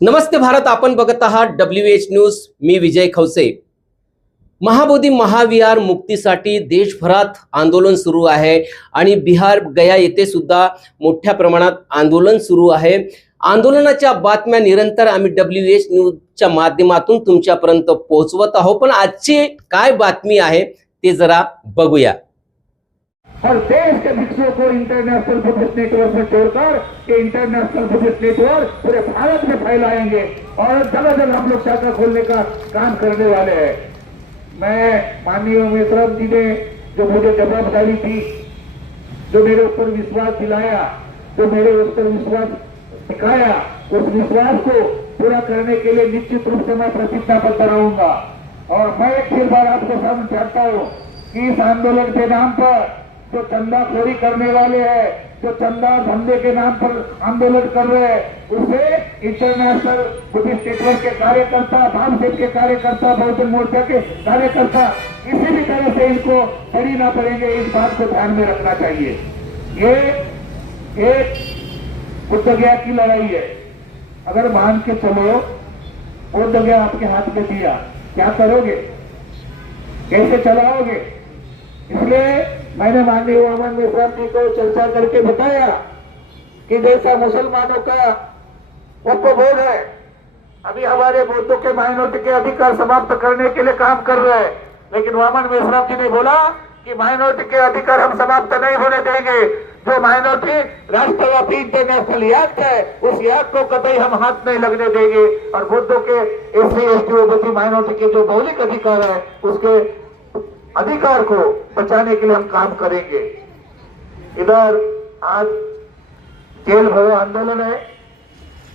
नमस्ते भारत, आपण बघत आहात WH न्यूज. मी विजय खवसे. महाबोधी महाविहार मुक्तीसाठी देशभरात आंदोलन सुरू आहे आणि बिहार गया येथे सुद्धा मोठ्या प्रमाणात आंदोलन सुरू आहे. आंदोलनाच्या बातम्या निरंतर आम्ही WH न्यूजच्या माध्यमातून तुमच्यापर्यंत पोहोचवत आहोत. पण आजची काय बातमी आहे ते जरा बघूया. और देश के भिक्षुओं को इंटरनेशनल बुद्धिस्ट नेटवर्क में जोड़कर के इंटरनेशनल बुद्धिस्ट नेटवर्क पूरे भारत में फैलाएंगे और जगह जगह हम लोग शाखा खोलने का काम करने वाले हैं. मैं माननीय उमेश जी ने जो मुझे जवाबदारी दी, जो मेरे ऊपर विश्वास दिलाया, जो मेरे ऊपर विश्वास दिखाया, उस विश्वास को पूरा करने के लिए निश्चित रूप से मैं प्रतिज्ञाबद्ध रहूंगा. और मैं एक फिर बार आपको समझ चाहता हूँ कि इस आंदोलन के नाम पर जो चंदाखोरी करने वाले हैं, जो चंदा धंधे के नाम पर आंदोलन कर रहे हैं, उसे इंटरनेशनल बुद्धिस्ट नेटवर्क के कार्यकर्ता, भाजपा के कार्यकर्ता, बहुजन मोर्चा के कार्यकर्ता किसी भी तरह से इनको पड़ी ना पड़ेंगे. इस बात को ध्यान में रखना चाहिए. ये एक बुद्ध गया की लड़ाई है. अगर मान के चलो बुद्ध गया आपके हाथ में दिया, क्या करोगे, कैसे चलाओगे? इसलिए मैंने माननीय वामन मिश्रा जी को चर्चा करके बताया कि जैसा मुसलमानों का उपभोग है, अभी हमारे बौद्धों के माइनॉरिटी के अधिकार समाप्त करने के लिए काम कर रहे हैं, लेकिन वामन मिश्रा जी ने बोला कि माइनॉरिटी के अधिकार हम समाप्त नहीं होने देंगे. जो माइनॉरिटी राष्ट्रव्यापी इंटरनेशनल एक्ट है, उस एक्ट को कतई हम हाथ नहीं लगने देंगे. और बौद्धों के SC ST OBC माइनॉरिटी के जो मौलिक अधिकार है, उसके अधिकार को बचाने के लिए हम काम करेंगे. इधर आज जेल भरो आंदोलन है,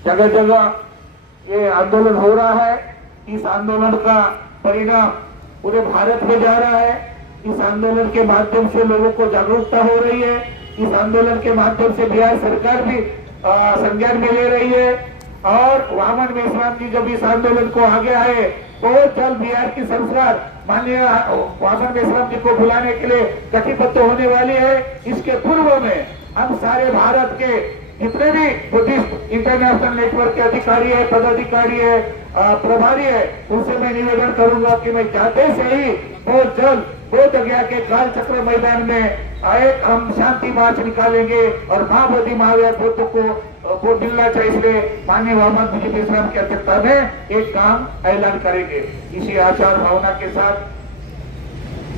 जगह जगह ये आंदोलन हो रहा है. इस आंदोलन का परिणाम पूरे भारत में जा रहा है. इस आंदोलन के माध्यम से लोगों को जागरूकता हो रही है. इस आंदोलन के माध्यम से बिहार सरकार भी संज्ञान में ले रही है. और वामन मेश्राम जी जब इस आंदोलन को आगे आए तो जल्द बिहार की संसद माननीय वामन मेश्राम जी को बुलाने के लिए कटिबद्ध होने वाली है. इसके पूर्व में हम सारे भारत के जितने भी बुद्धिस्ट इंटरनेशनल नेटवर्क के अधिकारी है, पदाधिकारी है, प्रभारी है, उनसे मैं निवेदन करूंगा कि मैं जाते से ही बहुत जल्द बोध गया के काल चक्र मैदान में एक हम शांति मार्च निकालेंगे और महाबोधि महावीर बुद्ध को वोट मिलना चाहिए. इसलिए माननीय वामन जी मेश्राम की अध्यक्षता में एक काम ऐलान करेंगे. इसी आचार भावना के साथ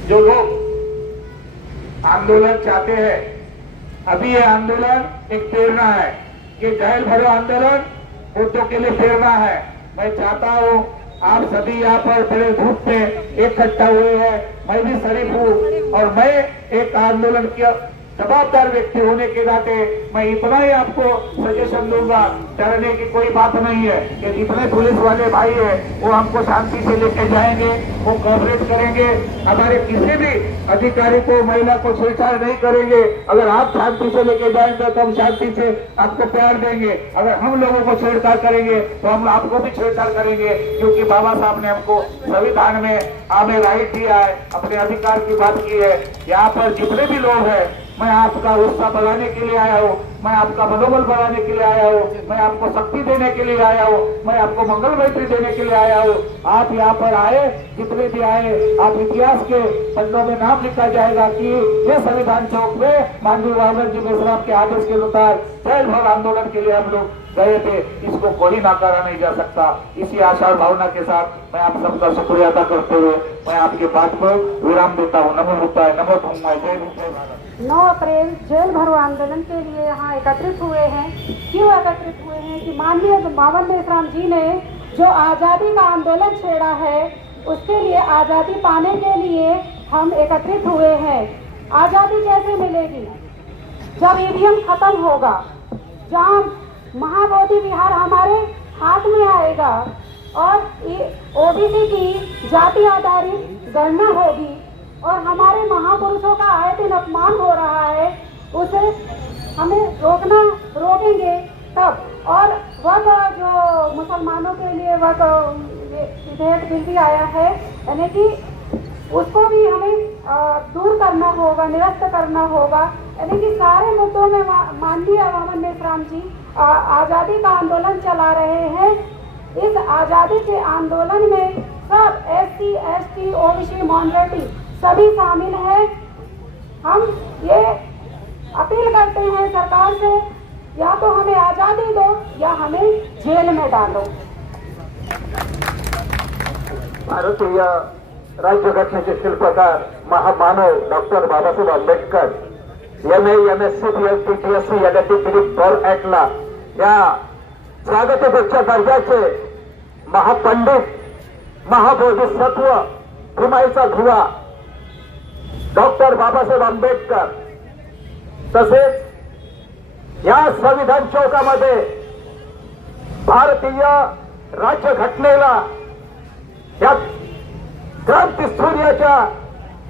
जो लोग आंदोलन चाहते हैं, अभी ये आंदोलन एक प्रेरणा है. ये जेल भरो आंदोलन बुद्धों के लिए प्रेरणा है. मैं चाहता हूँ आप सभी यहाँ पर बड़े धूप में इकट्ठा हुए हैं. मैं भी शरीफ हूँ और मैं एक आंदोलन के जवाबदार व्यक्ति होने के नाते मैं इतना ही आपको सजेशन दूंगा. डरने की कोई बात नहीं है कि जितने पुलिस वाले भाई हैं वो हमको शांति से लेके जाएंगे, वो कोऑपरेट करेंगे. हमारे किसी भी अधिकारी को, महिला को छेड़छाड़ नहीं करेंगे. अगर आप शांति से लेके जाएंगे तो हम शांति से आपको प्यार देंगे. अगर हम लोगों को छेड़छाड़ करेंगे तो हम आपको भी छेड़छाड़ करेंगे, क्योंकि बाबा साहब ने हमको संविधान में हमें राइट दिया है, अपने अधिकार की बात की है. यहाँ पर जितने भी लोग हैं, मैं आपका उत्साह बढ़ाने के लिए आया हूँ, मैं आपका मनोबल बढ़ाने के लिए आया हूँ, मैं आपको शक्ति देने के लिए आया हूँ, मैं आपको मंगल मैत्री देने के लिए आया हूँ. आप यहाँ पर आए, जितने भी आए, आप इतिहास के पन्नों में नाम लिखा जाएगा कि ये संविधान चौक में माननीय वामन जी मेश्राम के आदेश के अनुसार जेल भर आंदोलन के लिए हम लोग गए थे. इसको कोई नकारा नहीं जा सकता. इसी आशा और भावना के साथ मैं आप सबका शुक्रिया अदा करते हुए मैं आपके बात को विराम देता हूँ. नमो बुद्धाय, नमो धम्माय, जय हिंद, जय भारत. 9 अप्रैल जेल भरो आंदोलन के लिए यहाँ एकत्रित हुए हैं. क्यों एकत्रित हुए हैं कि माननीय वामन मेश्राम जी ने जो आज़ादी का आंदोलन छेड़ा है, उसके लिए आज़ादी पाने के लिए हम एकत्रित हुए हैं. आज़ादी कैसे मिलेगी? जब EVM खत्म होगा, जहाँ महाबोधि विहार हमारे हाथ में आएगा और OBC की जाति आधारित गणना होगी और हमारे महापुरुषों का आए दिन अपमान हो रहा है, उसे हमें रोकेंगे तब. और वह जो मुसलमानों के लिए वह विधेयक बिल भी आया है, यानी कि उसको भी हमें दूर करना होगा, निरस्त करना होगा. यानी कि सारे मुद्दों में माननीय वामन मेश्राम जी आज़ादी का आंदोलन चला रहे हैं आज़ादी के आंदोलन में सब SC, ST, OBC, माइनॉरिटी सभी शामिल हैं। हम ये अपील करते हैं सरकार से, या तो हमें आज़ादी दो या हमें जेल में डालो। भारतीय राज्यघटनेचे शिल्पकार महामानव doctor Babasaheb Ambedkar MA, MSc, PTSC या डिग्री बोर्ड ऍक्टला या जागतिक उच्च दर्जाचे महापंडित, महाबोधिसत्व, हिमाईचा धुवा डॉक्टर बाबासाहेब आंबेडकर, तसेच या संविधान चौकामध्ये भारतीय राज्यघटनेला या क्रांती सूर्याच्या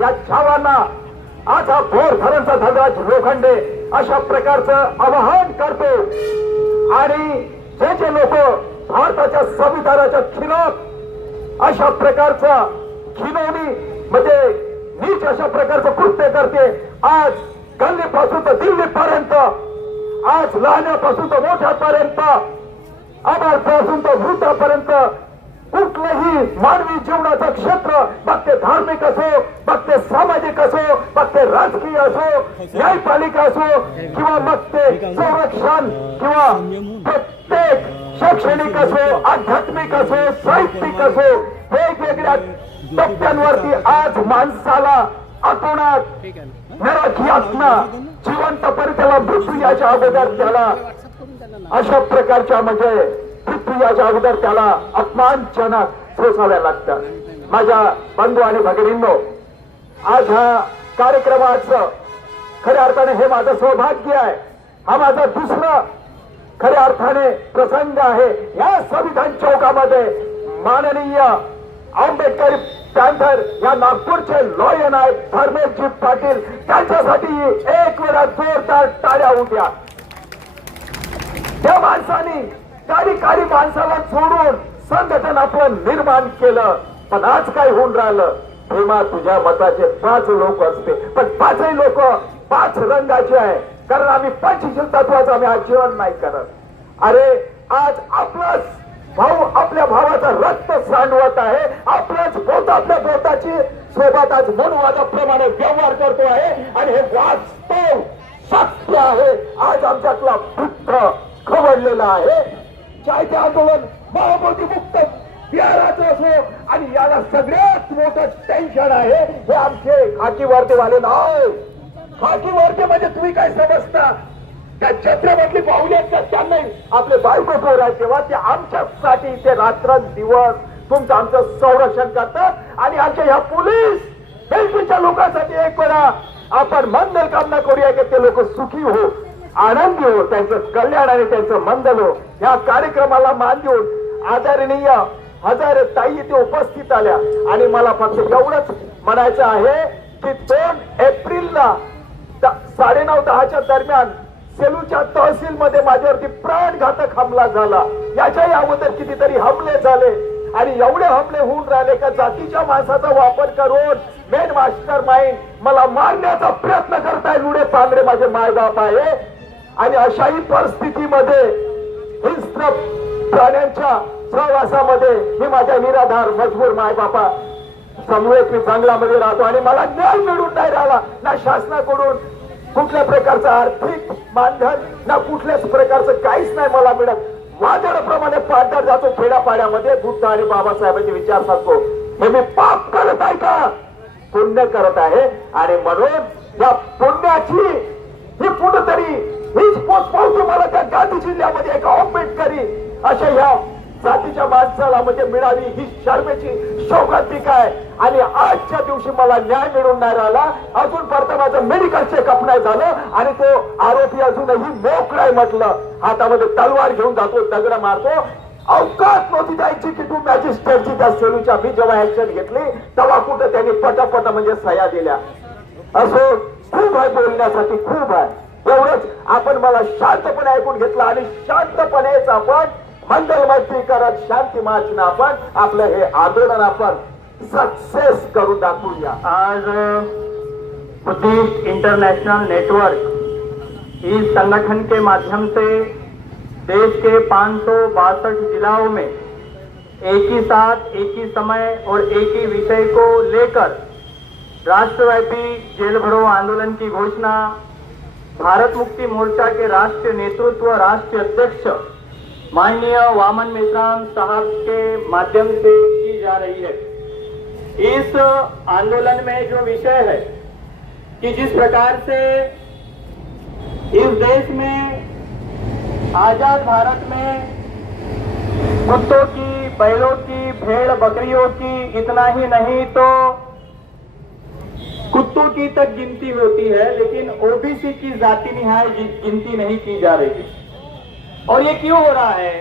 या छावांना आज हा भोर धरणचा धनराज लोखंडे अशा प्रकारचं आवाहन करतो आणि जे लोक भारताच्या संविधानाच्या खिलाफ अशा प्रकारचा घिनवणी म्हणजे नीच अशा प्रकारचं कृत्य करते, आज गल्लीपासून तर दिल्लीपर्यंत, आज लहानापासून तर मोठ्यापर्यंत, अबालपासून तर वृद्धापर्यंत कुठलंही मानवी जीवनाचं क्षेत्र, मग ते धार्मिक असो, मग ते सामाजिक असो, मग ते राजकीय असो, न्यायपालिका असो, किंवा मग ते संरक्षण किंवा प्रत्येक शैक्षणिक असो, आध्यात्मिक असो, साहित्यिक असो, वेगवेगळ्या टप्प्यांवरती आज माणसाला अतोनात नरकी आत्मा जिवंतपणे त्याला मृत्यू याच्या अगोदर त्याला अशा प्रकारच्या म्हणजे मृत्यू याच्या अगोदर त्याला अपमानजनक सोसाव्या लागतात. माझ्या बंधू आणि भगिनींनो, आज हा कार्यक्रमाचं खऱ्या अर्थाने हे माझं सौभाग्य आहे, हा माझा दुसरा खऱ्या अर्थाने प्रसंग आहे. या संविधान चौकामध्ये माननीय आंबेडकरी पॅन्थर या नागपूरचे लॉयन आहेत धर्मेशजी पाटील, त्यांच्यासाठी एक वेळा जोरदार टाळ्या उद्या. त्या माणसाने काही माणसाला सोडून संघटन आपलं निर्माण केलं, पण आज काय होऊन राहिलं, भीमा तुझ्या मताचे 5 लोक असते, पण 5ही लोक 5 रंगाचे आहे, कारण आम्ही पंचशील तत्वाचं आम्ही आचरण नाही करत. अरे आज आपलाच भाऊ आपल्या भावाचा रक्त सांडवत आहे, आपलाच पोत आपल्या पोताची सोबत आज मनवादाप्रमाणे व्यवहार करतो आहे, आणि हे वास्तव सत्य आहे. आज आमच्यातला बुद्ध खवळलेला आहे. चायते आंदोलन महाबोधी मुक्त बिहाराचं असो, आणि याला सगळ्यात मोठं टेन्शन आहे हे आमचे खाकीवर्तेवाले नाव. खाकीवर्ते म्हणजे तुम्ही काय समजता, त्या छत्रामधली पाहुले आहेत का, त्यांना आपले बायको पोर आहेत तेव्हा ते आमच्यासाठी ते रात्रंदिवस तुमचं आमचं संरक्षण करतात. आणि आमच्या ह्या पोलीस मिलिटरीच्या लोकांसाठी एक वेळा आपण मंगल कामना करूया की ते लोक सुखी हो, आनंदी हो, त्यांचं कल्याण आणि त्यांचं मंगल हो. या कार्यक्रमाला मान देऊन आदरणीय हजारे ताई इथे उपस्थित आल्या, आणि मला फक्त एवढंच म्हणायचं आहे की 2 एप्रिलला 9:30-10च्या दरम्यान सेलूच्या तहसील मध्ये माझ्यावरती प्राणघातक हमला झाला. याच्याही अगोदर कितीतरी हमले झाले, आणि एवढे हमले होऊन राहिले का जातीच्या माणसाचा वापर करून मेन मास्टर माइंड मला मारण्याचा प्रयत्न करताय. लुडे पांगडे माझे मायबाप आहे, आणि अशाही परिस्थितीमध्ये हिंस्र प्राण्यांच्या सहवासामध्ये मी माझ्या निराधार मजबूर मायबापा समवेत मी जंगलामध्ये राहतो, आणि मला न्याय मिळून नाही राहिला, ना शासनाकडून कुठल्या प्रकारचं आर्थिक मानधन, ना कुठल्याच प्रकारचं काहीच नाही मला मिळत. वादळाप्रमाणे पाडणार जातो खेड्यापाड्यामध्ये. बुद्ध आणि बाबासाहेबांचे विचार सांगतो, हे मी पाप करत आहे का पुण्य करत आहे, आणि म्हणून या पुण्याची ही कुठंतरी हीच पोच पावतो मला त्या गांधी जिल्ह्यामध्ये एक आंबेडकरी अशा ह्या जातीच्या माणसाला म्हणजे मिळावी ही शर्मेची शौकत आहे. आणि आजच्या दिवशी मला न्याय मिळून नाही राहिला, अजूनपर्यंत माझं मेडिकल चेकअप नाही झालं, आणि तो आरोपी अजूनही मोकळा आहे म्हटलं, हातामध्ये तलवार घेऊन जातो, दगड मारतो. अवकाश नव्हती द्यायची की तू मॅजिस्ट्रेटची त्या सेलूच्या मी जेव्हा ऍक्शन घेतली तेव्हा कुठं त्यांनी पटापट म्हणजे सह्या दिल्या. असं खूप आहे बोलण्यासाठी, खूप आहे. एवढंच आपण मला शांतपणे ऐकून घेतलं, आणि शांतपणेच आपण मंगलमैत्री करत शांती मार्चनं आपण आपलं हे आंदोलन आपण सक्सेस करून दाखवूया. आज बुद्धिस्ट इंटरनेशनल नेटवर्क इस संगठन के माध्यम से देश के 562 जिलाओं में एक ही साथ, एक ही समय और एक ही विषय को लेकर राष्ट्रव्यापी जेल भरो आंदोलन की घोषणा भारत मुक्ति मोर्चा के राष्ट्रीय नेतृत्व, राष्ट्रीय अध्यक्ष माननीय वामन मेश्राम साहब के माध्यम से की जा रही है। इस आंदोलन में जो विषय है कि जिस प्रकार से इस देश में, आजाद भारत में कुत्तों की, बैलों की, भेड़ बकरियों की, इतना ही नहीं तो कुत्तों की तक गिनती होती है, लेकिन ओबीसी की जाति निहाय गिनती नहीं की जा रही। और ये क्यों हो रहा है?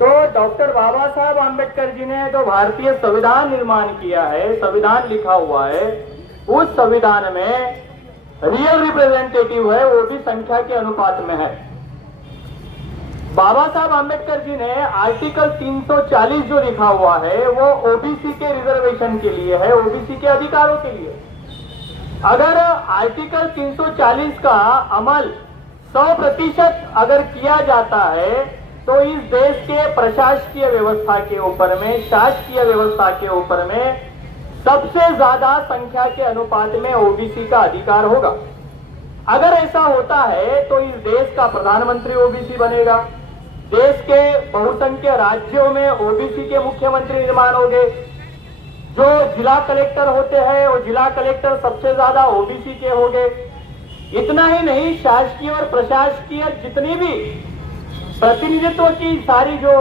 तो डॉक्टर बाबा साहब आंबेडकर जी ने तो भारतीय संविधान निर्माण किया है, संविधान लिखा हुआ है। उस संविधान में रियल रिप्रेजेंटेटिव है, वो भी संख्या के अनुपात में है। बाबा साहब आंबेडकर जी ने आर्टिकल 340 जो लिखा हुआ है वो ओबीसी के रिजर्वेशन के लिए है, ओबीसी के अधिकारों के लिए। अगर आर्टिकल 340 का अमल 100% अगर किया जाता है तो इस देश के प्रशासकीय व्यवस्था के ऊपर में, शासकीय व्यवस्था के ऊपर में सबसे ज्यादा संख्या के अनुपात में ओबीसी का अधिकार होगा। अगर ऐसा होता है तो इस देश का प्रधानमंत्री ओबीसी बनेगा, देश के बहुसंख्य राज्यों में ओबीसी के मुख्यमंत्री निर्माण होंगे, जो जिला कलेक्टर होते हैं वो जिला कलेक्टर सबसे ज्यादा ओबीसी के होंगे। इतना ही नहीं, शासकीय और प्रशासकीय जितनी भी प्रतिनिधित्व की सारी जो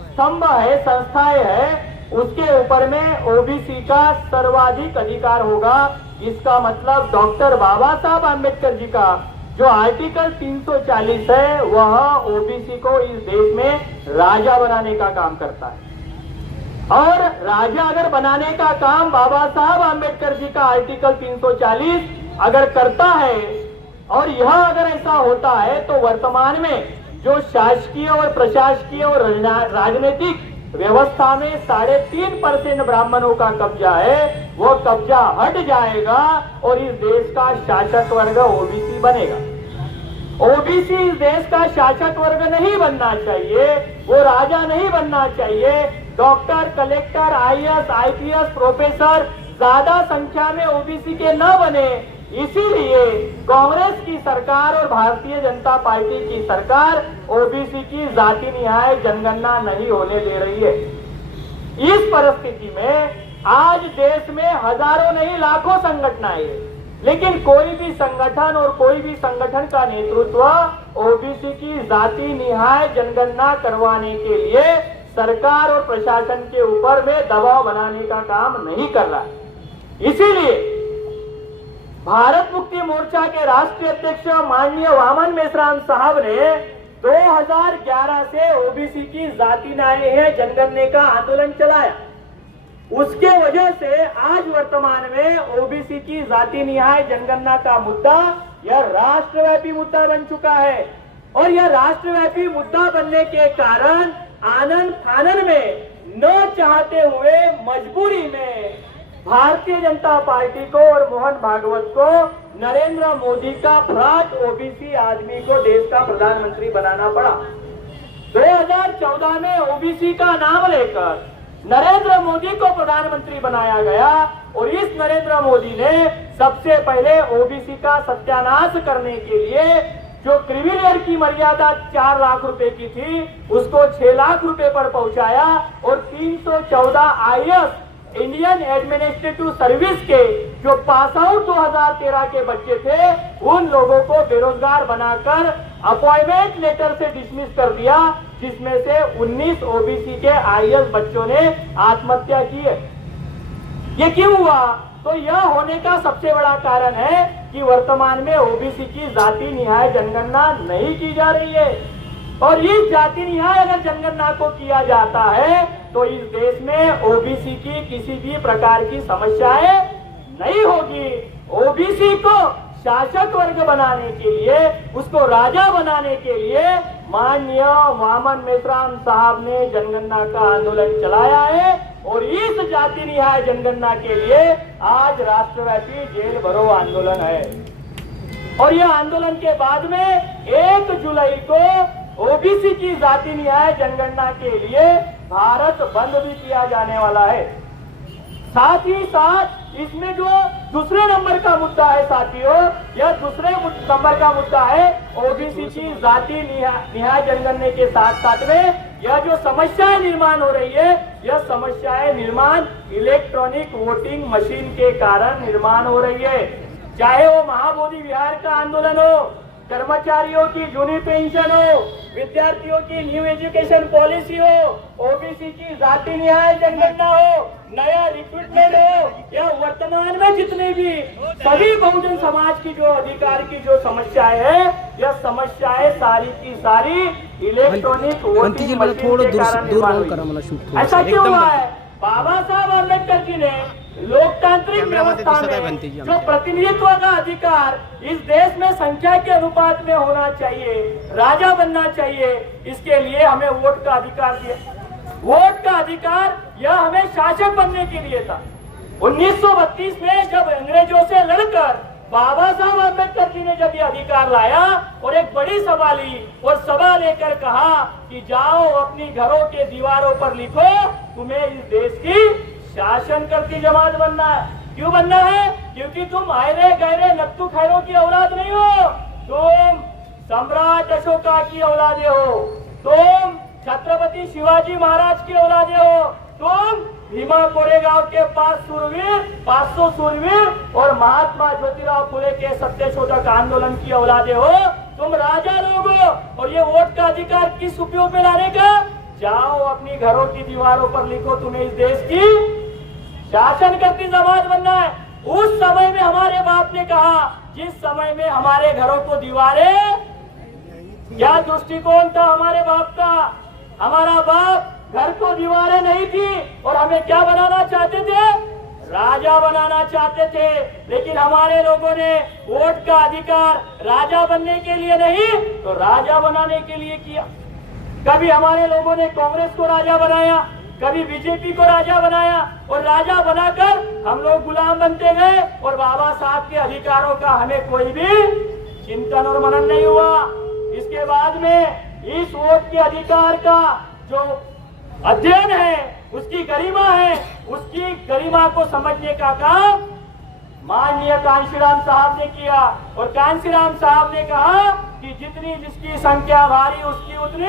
स्तंभ है, संस्थाएं है, उसके ऊपर में ओबीसी का सर्वाधिक अधिकार होगा। इसका मतलब डॉक्टर बाबा साहब आंबेडकर जी का जो आर्टिकल 340 है वह ओबीसी को इस देश में राजा बनाने का काम करता है। और राजा अगर बनाने का काम बाबा साहब आंबेडकर जी का आर्टिकल 340 अगर करता है, और यह अगर ऐसा होता है तो वर्तमान में जो शासकीय और प्रशासकीय और राजनीतिक व्यवस्था में 3.5% ब्राह्मणों का कब्जा है, वो कब्जा हट जाएगा और इस देश का शासक वर्ग ओबीसी बनेगा। ओबीसी इस देश का शासक वर्ग नहीं बनना चाहिए, वो राजा नहीं बनना चाहिए। Doctor, collector, IAS, IPS, professor ज्यादा संख्या में ओबीसी के न बने, इसीलिए कांग्रेस की सरकार और भारतीय जनता पार्टी की सरकार ओबीसी की जाति न्याय जनगणना नहीं होने दे रही है। इस परिस्थिति में आज देश में हजारों नहीं लाखों संगठनाएं हैं, लेकिन कोई भी संगठन और कोई भी संगठन का नेतृत्व ओबीसी की जाति न्याय जनगणना करवाने के लिए सरकार और प्रशासन के ऊपर में दबाव बनाने का काम नहीं कर रहा है। इसीलिए भारत मुक्ति मोर्चा के राष्ट्रीय अध्यक्ष माननीय वामन मेश्राम साहब ने 2011 से ओबीसी की जाति न्याय जनगणना का आंदोलन चलाया। उसके वजह से आज वर्तमान में ओबीसी की जाति न्याय जनगणना का मुद्दा यह राष्ट्रव्यापी मुद्दा बन चुका है। और यह राष्ट्रव्यापी मुद्दा बनने के कारण आनन फानन में न चाहते हुए मजबूरी में भारतीय जनता पार्टी को और मोहन भागवत को नरेंद्र मोदी का फ्रॉड ओबीसी आदमी को देश का प्रधानमंत्री बनाना पड़ा। 2014 में ओबीसी का नाम लेकर नरेंद्र मोदी को प्रधानमंत्री बनाया गया और इस नरेंद्र मोदी ने सबसे पहले ओबीसी का सत्यानाश करने के लिए जो क्रिमिलियर की मर्यादा 4 लाख रुपए की थी उसको 6 लाख रुपए पर पहुंचाया और 314 आईएएस इंडियन एडमिनिस्ट्रेटिव सर्विस के जो पास आउट 2013 के बच्चे थे उन लोगों को बेरोजगार बनाकर अपॉइंटमेंट लेटर से डिसमिस कर दिया, जिसमें से 19 ओबीसी के आईएएस बच्चों ने आत्महत्या की है। ये क्यों हुआ? तो यह होने का सबसे बड़ा कारण है कि वर्तमान में ओबीसी की जाति न्याय जनगणना नहीं की जा रही है। और इस जाति न्याय अगर जनगणना को किया जाता है तो इस देश में ओबीसी की किसी भी प्रकार की समस्याएं नहीं होगी। ओबीसी को शासक वर्ग बनाने के लिए, उसको राजा बनाने के लिए माननीय वामन मेश्राम साहब ने जनगणना का आंदोलन चलाया है और इस जाति न्याय जनगणना के लिए आज राष्ट्रव्यापी जेल भरो आंदोलन है। और यह आंदोलन के बाद में 1 जुलाई को ओबीसी की जाति न्याय जनगणना के लिए भारत बंद भी किया जाने वाला है। साथ ही साथ इसमें जो दूसरे नंबर का मुद्दा है साथियों, यह दूसरे नंबर का मुद्दा है ओबीसी की जाति न्याय जनगणना के साथ साथ में यह जो समस्याएं निर्माण हो रही है, यह समस्याएं निर्माण इलेक्ट्रॉनिक वोटिंग मशीन के कारण निर्माण हो रही है। चाहे वो महाबोधि विहार का आंदोलन हो, कर्मचारियों की जूनी पेंशन हो, विद्यार्थियों की न्यू एजुकेशन पॉलिसी हो, ओबीसी की जाति न्याय जनगणना हो, नया रिक्रूटमेंट हो, या वर्तमान में जितने भी सभी बहुजन समाज की जो अधिकार की जो समस्याएं है, यह समस्याएं सारी की सारी इलेक्ट्रॉनिक वोटिंग मशीन के कारण निर्माण हुई। ऐसा क्यों हुआ है? बाबा साहब अम्बेडकर जी ने लोकतांत्रिक व्यवस्था में जो प्रतिनिधित्व का अधिकार इस देश में संख्या के अनुपात में होना चाहिए, राजा बनना चाहिए, इसके लिए हमें वोट का अधिकार दिया। वोट का अधिकार यह हमें शासक बनने के लिए था। 1932 में जब अंग्रेजों से लड़कर बाबा साहब अम्बेडकर जी ने जब ये अधिकार लाया और एक बड़ी सभा ली और सभा लेकर कहा कि जाओ अपनी घरों के दीवारों पर लिखो तुम्हें इस देश की शासन करती जमात बनना है। क्यों बनना है? क्योंकि तुम आयरे गहरे नत्थु खैरों की औलाद नहीं हो, तुम सम्राट अशोका की औलादे हो, तुम छत्रपति शिवाजी महाराज की औलादे हो, तुम भीमा कोरेगांव के 500 सूरवीर और महात्मा ज्योतिराव फुले के सत्यशोधक आंदोलन की औलादे हो, तुम राजा लोग हो। और ये वोट का अधिकार किस उपयोग में लाने का? जाओ अपनी घरों की दीवारों पर लिखो तुम्हें इस देश की शासन करती जमात बनना है। उस समय में हमारे बाप ने कहा, जिस समय में हमारे घरों को दीवारें, क्या दृष्टिकोण था हमारे बाप का? हमारा बाप घर को दीवारें नहीं थी और हमें क्या बनाना चाहते थे? राजा बनाना चाहते थे। लेकिन हमारे लोगों ने वोट का अधिकार राजा बनने के लिए नहीं तो राजा बनाने के लिए किया। कभी हमारे लोगों ने कांग्रेस को राजा बनाया, कभी बीजेपी को राजा बनाया और राजा बनाकर हम लोग गुलाम बनते गए और बाबा साहब के अधिकारों का हमें कोई भी चिंतन और मनन नहीं हुआ। इसके बाद में इस वोट के अधिकार का जो अध्ययन है, उसकी गरिमा है, उसकी गरिमा को समझने का काम माननीय कांशीराम साहब ने किया। और कांशीराम साहब ने कहा कि जितनी जिसकी संख्या भारी उसकी उतनी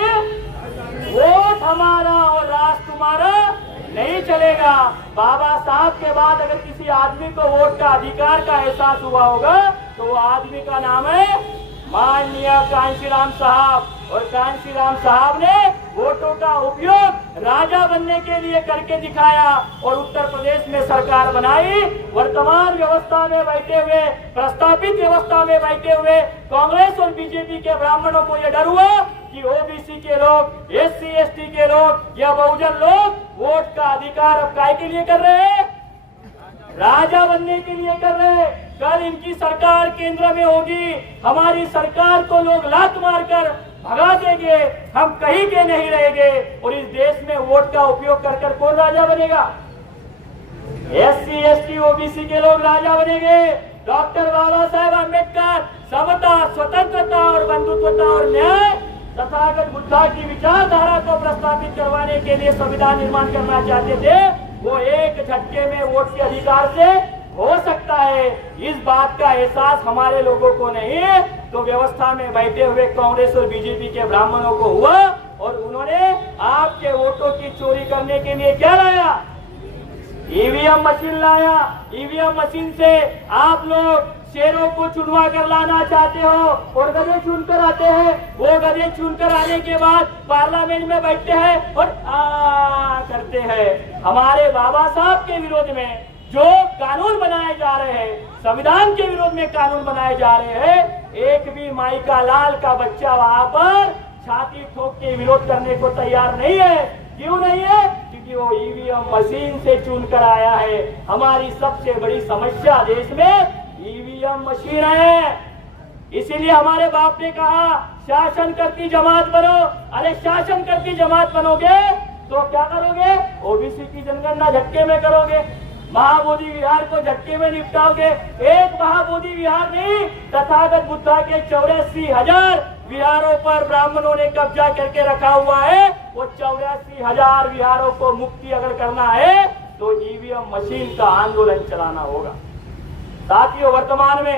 वोट हमारा और राष्ट्र तुम्हारा नहीं चलेगा। बाबा साहब के बाद अगर किसी आदमी को वोट का अधिकार का एहसास हुआ होगा तो वो आदमी का नाम है माननीय कांशीराम साहब। और कांशीराम साहब ने वोटों का उपयोग राजा बनने के लिए करके दिखाया और उत्तर प्रदेश में सरकार बनाई। वर्तमान व्यवस्था में बैठे हुए, प्रस्तावित व्यवस्था में बैठे हुए कांग्रेस और बीजेपी के ब्राह्मणों को यह डर हुआ कि ओबीसी के लोग, एससी एसटी के लोग या बहुजन लोग वोट का अधिकार अब काय के लिए कर रहे हैं? राजा बनने के लिए कर रहे हैं। कल इनकी सरकार केंद्र में होगी, हमारी सरकार को लोग लात मारकर भगा देंगे, हम कहीं के नहीं रहेंगे और इस देश में वोट का उपयोग कर कर कौन राजा बनेगा? एससी एसटी ओबीसी के लोग राजा बनेंगे। डॉक्टर बाबा साहेब अम्बेडकर समता, स्वतंत्रता और बंधुत्वता और न्याय तथागत बुद्धा की विचारधारा को प्रस्तावित करवाने के लिए संविधान निर्माण करना चाहते थे। वो एक झटके में वोट के अधिकार से हो सकता है। इस बात का एहसास हमारे लोगों को नहीं तो व्यवस्था में बैठे हुए कांग्रेस और बीजेपी के ब्राह्मणों को हुआ और उन्होंने आपके वोटों की चोरी करने के लिए क्या लाया? ईवीएम मशीन लाया। ईवीएम मशीन से आप लोग शेरों को चुनवा कर लाना चाहते हो और गधे चुनकर आते हैं। वो गधे चुनकर आने के बाद पार्लियामेंट में बैठते हैं और करते हैं। हमारे बाबा साहब के विरोध में जो कानून बनाए जा रहे हैं, संविधान के विरोध में कानून बनाए जा रहे हैं, एक भी माई का लाल का बच्चा वहां पर छाती ठोक के विरोध करने को तैयार नहीं है। क्यों नहीं है? क्योंकि वो ईवीएम मशीन से चुन कर आया है। हमारी सबसे बड़ी समस्या देश में ईवीएम मशीन है। इसीलिए हमारे बाप ने कहा शासन करती जमात बनो। अरे शासन करती जमात बनोगे तो क्या करोगे? ओबीसी की जनगणना झटके में करोगे, महाबोधि विहार को झटके में निपटाओगे। एक महाबोधि विहार नहीं, तथागत बुद्धा के 84,000 विहारों पर ब्राह्मणों ने कब्जा करके रखा हुआ है, वो 84,000 विहारों को मुक्ति अगर करना है तो ईवीएम मशीन का आंदोलन चलाना होगा। साथियों, वर्तमान में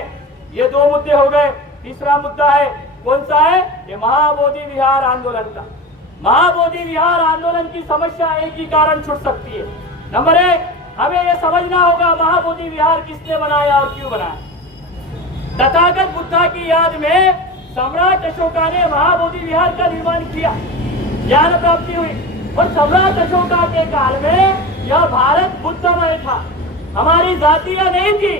ये 2 मुद्दे हो गए। तीसरा मुद्दा है, कौन सा है? ये महाबोधि विहार आंदोलन का। महाबोधि विहार आंदोलन की समस्या एक ही कारण छुट सकती है। नंबर 1, हमें यह समझना होगा महाबोधि विहार किसने बनाया और क्यों बनाया। तथागत बुद्धा की याद में सम्राट अशोका ने महाबोधि विहार का निर्माण किया, ज्ञान प्राप्ति हुई। और सम्राट अशोका के काल में यह भारत बुद्धमय था, हमारी जातीय नहीं थी,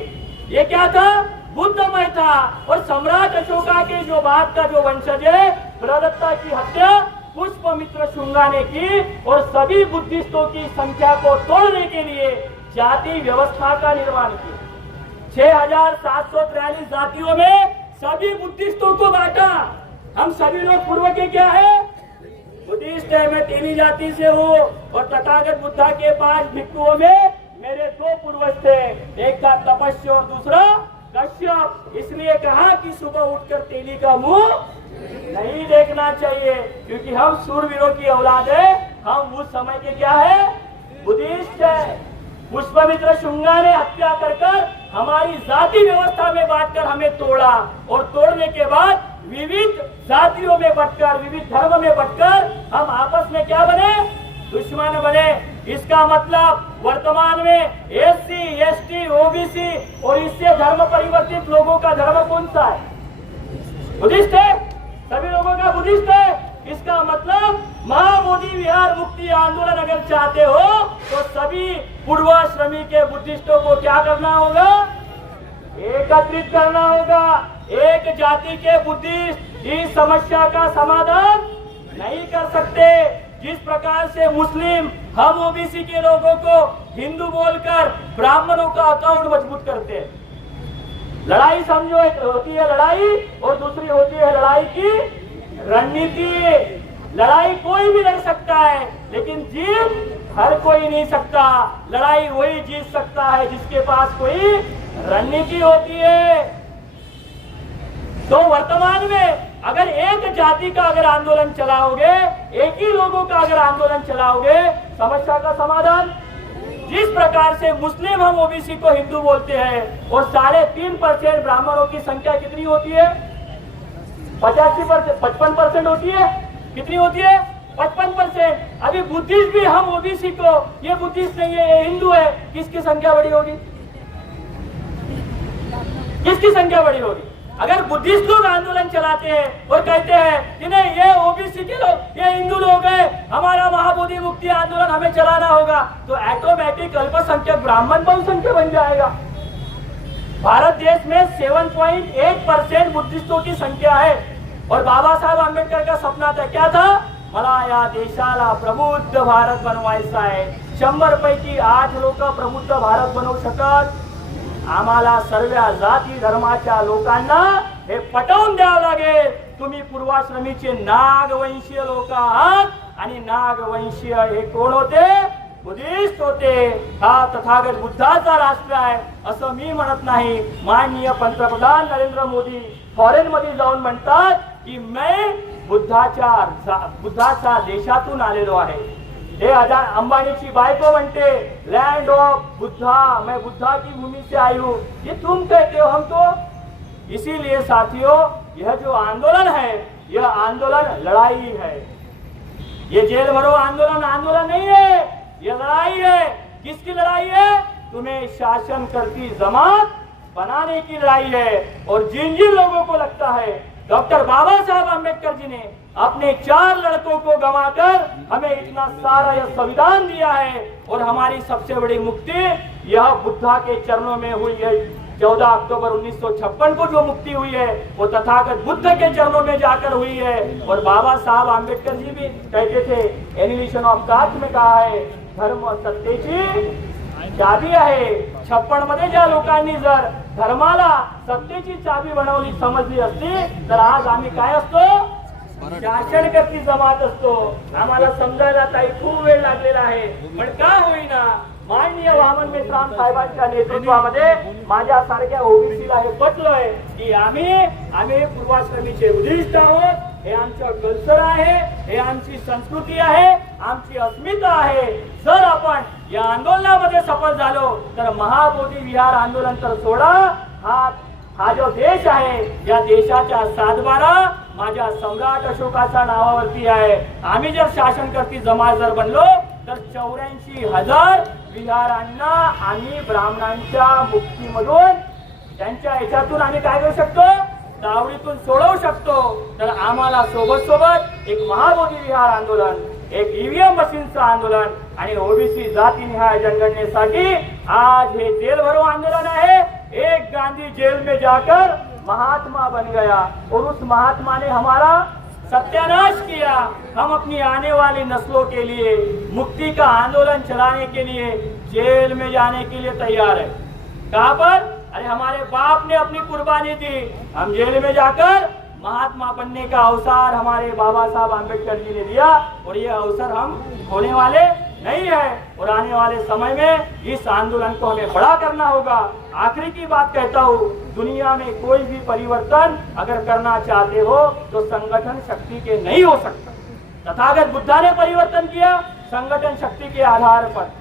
ये क्या था? बुद्धमय था। और सम्राट अशोका के जो बाद का जो वंशज है, प्रदत्ता की हत्या पुष्पमित्र शुंगा ने की और सभी बुद्धिस्टों की संख्या को तोड़ने के लिए जाति व्यवस्था का निर्माण किया। 6,743 जातियों में सभी बुद्धिस्टों को बांटा। हम सभी लोग पूर्व के क्या है? बुद्धिस्ट है। मैं 3 जाति से हूँ और तथागत बुद्धा के 5 भिक्षुओं में मेरे 2 पूर्वज थे, एक था तपस्या और दूसरा कश्यप। इसलिए कहा कि सुबह उठकर तेली का मुंह नहीं देखना चाहिए, क्योंकि हम सूरवीरों की औलाद है। हम उस समय के क्या है? बुद्धिस्ट है। पुष्पमित्र शुंगा ने हत्या कर हमारी जाति व्यवस्था में बांटकर हमें तोड़ा और तोड़ने के बाद विविध जातियों में बंटकर, विविध धर्म में बंटकर हम आपस में क्या बने? दुश्मन बने। इसका मतलब वर्तमान में SC, ST, OBC और इससे धर्म परिवर्तित लोगों का धर्म कौन सा है? बुद्धिस्ट है। सभी लोगों का बुद्धिस्ट है। इसका मतलब महाबोधि विहार मुक्ति आंदोलन अगर चाहते हो तो सभी पूर्वाश्रमी के बुद्धिस्टों को क्या करना होगा? एकत्रित करना होगा। एक जाति के बुद्धिस्ट इस समस्या का समाधान नहीं कर सकते। जिस प्रकार से मुस्लिम हम OBC के लोगों को हिंदू बोलकर ब्राह्मणों का अकाउंट मजबूत करते हैं। लड़ाई समझो, एक होती है लड़ाई और दूसरी होती है लड़ाई की रणनीति। लड़ाई कोई भी लड़ सकता है, लेकिन जीत हर कोई नहीं सकता। लड़ाई वही जीत सकता है जिसके पास कोई रणनीति होती है। तो वर्तमान में अगर एक जाति का अगर आंदोलन चलाओगे, एक ही लोगों का अगर आंदोलन चलाओगे, समस्या का समाधान। जिस प्रकार से मुस्लिम हम OBC को हिंदू बोलते हैं और 3.5% ब्राह्मणों की संख्या कितनी होती है? 55% होती है। कितनी होती है? 55%। अभी बुद्धिस्ट भी हम OBC को, ये बुद्धिस्ट नहीं है, ये हिंदू है, किसकी संख्या बड़ी होगी? किसकी संख्या बड़ी होगी? अगर बुद्धिस्ट लोग आंदोलन चलाते हैं और कहते हैं कि नहीं ये OBC के लोग, ये हिंदू लोग हैं, हमारा महाबोधि मुक्ति आंदोलन हमें चलाना होगा, तो ऑटोमेटिक अल्पसंख्यक ब्राह्मण बहुसंख्यक बन जाएगा। भारत देश में 7.8% बुद्धिस्टों की संख्या है और बाबा साहब आंबेडकर का सपना था, क्या था? मला या देशाला प्रबुद्ध भारत बनवायचा आहे। 100 पैकी 8 लोक प्रबुद्ध भारत बनवू शकत। आम्हाला सर्व जाती धर्माच्या लोकांना हे पटवून द्यावं लागेल, तुम्ही पूर्वाश्रमीचे नागवंशीय लोक आहात आणि नागवंशीय हे कोण होते? बुद्धिस्ट होते। हा तथागत बुद्धाचा राष्ट्र आहे असं मी म्हणत नाही। माननीय पंतप्रधान नरेंद्र मोदी फॉरेन मध्ये जाऊन म्हणतात की मैं बुद्धाच्या देशातून आलेलो आहे। हे अंबानीची बायको म्हणते लैंड ऑफ बुद्धा, मैं बुद्धा की भूमि से आई हूँ। ये तुम कहते हो, हम तो। इसीलिए साथियों, यह जो आंदोलन है, यह आंदोलन लड़ाई है। ये जेल भरो आंदोलन नहीं है, यह लड़ाई है। किसकी लड़ाई है? तुम्हें शासन करती जमात बनाने की लड़ाई है। और जिन जिन लोगों को लगता है डॉक्टर बाबा साहब आम्बेडकर जी ने अपने 4 लड़कों को गंवाकर हमें इतना सारा यह संविधान दिया है और हमारी सबसे बड़ी मुक्ति यह बुद्धा के चरणों में हुई है। 14 अक्टूबर 1956 को जो मुक्ति हुई है वो तथागत बुद्ध के चरणों में जाकर हुई है। और बाबा साहब आम्बेडकर जी भी कहते थे, एनिमेशन ऑफ कास्ट में कहा है, धर्म सत्तेची चाबी आहे। 56 मध्ये ज्या लोकांनी जर धर्माला सत्तेची चाबी बनवली, समजली असती, तर आज आम्ही काय असतो? शासन करती जमात असतो। आम्हाला समजायला ताई खूप वेळ लागलेला आहे, पण का होईना माननीय वामन मेश्राम साहेबांच्या नेतृत्वामध्ये माझ्यासारख्या ओबीसीला हे पटलंय की आम्ही पूर्वाश्रमीचे उद्दिष्ट आहोत, हे आमचं कल्चर आहे, हे आमची संस्कृती आहे, आमची अस्मिता आहे. जर आपण या आंदोलनामध्ये सफल झालो तर महाबोधी विहार आंदोलन तर सोडा, हा जो देश आहे या देशाच्या सातबारा माझ्या सम्राट अशोकाच्या नावावरती आहे. आम्ही जर शासनकर्ती जमात जर बनलो तर 84,000 विहारांना आम्ही ब्राह्मणांच्या मुक्तीमधून त्यांच्या याच्यातून आम्ही काय करू शकतो, दावडीतून सोडवू शकतो. तर आम्हाला सोबत एक महाबोधी विहार आंदोलन, एक ईव्हीएम मशीनचं आंदोलन आणि ओबीसी जातीनिहाय जनगणनेसाठी आज हे जेल भरो आंदोलन आहे. एक गांधी जेल में जाकर महात्मा बन गया और उस महात्मा ने हमारा सत्यानाश किया. हम अपनी आने वाली नस्लों के लिए मुक्ति का आंदोलन चलाने के लिए जेल में जाने के लिए तैयार है. कहां पर? अरे हमारे बाप ने अपनी कुर्बानी दी, हम जेल में जाकर महात्मा बनने का अवसर हमारे बाबा साहब आम्बेडकर जी ने दिया और ये अवसर हम खोने वाले नहीं है. और आने वाले समय में इस आंदोलन को हमें बड़ा करना होगा. आखिरी की बात कहता हूँ, दुनिया में कोई भी परिवर्तन अगर करना चाहते हो तो संगठन शक्ति के नहीं हो सकता. तथागत बुद्धा ने परिवर्तन किया संगठन शक्ति के आधार पर,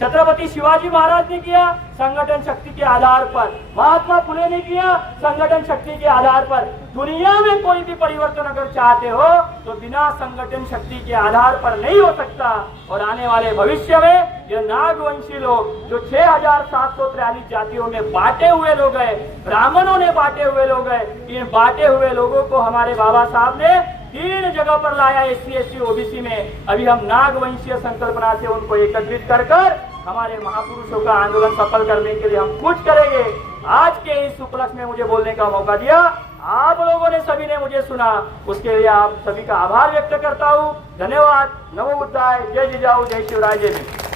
छत्रपति शिवाजी महाराज ने किया संगठन शक्ति के आधार पर, महात्मा फुले ने किया संगठन शक्ति के आधार पर. दुनिया में कोई भी परिवर्तन अगर चाहते हो तो बिना संगठन शक्ति के आधार पर नहीं हो सकता. और आने वाले भविष्य में ये नागवंशी लोग जो 6,743 जातियों में बांटे हुए लोग हैं, ब्राह्मणों ने बांटे हुए लोग हैं, इन बांटे हुए लोगों को हमारे बाबा साहब ने 3 जगह पर लाया SC ST OBC में. अभी हम नागवंशीय संकल्पना से उनको एकत्रित कर हमारे महापुरुषों का आंदोलन सफल करने के लिए हम कुछ करेंगे. आज के इस उपलक्ष्य में मुझे बोलने का मौका दिया, आप लोगों ने सभी ने मुझे सुना, उसके लिए आप सभी का आभार व्यक्त करता हूँ. धन्यवाद. नमो बुद्धाय. जय जिजाऊ, जय शिवराय, जय भीम.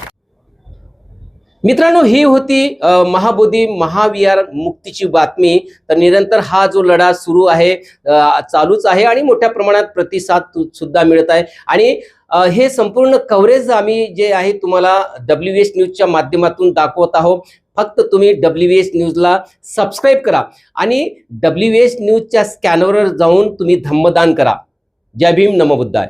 मित्रांनो, ही होती महाबोधी महाविहार मुक्तीची बातमी. तर निरंतर हा जो लढा सुरू आहे, चालूच आहे आणि मोठ्या प्रमाणात प्रतिसाद सुद्धा मिळत आहे. आणि हे संपूर्ण कव्हरेज आम्ही जे आहे तुम्हाला WH न्यूजच्या माध्यमातून दाखवत आहोत. फक्त तुम्ही WH न्यूजला सबस्क्राईब करा आणि WH न्यूजच्या स्कॅनरवर जाऊन तुम्ही धम्मदान करा. जय भीम, नमो बुद्धाय.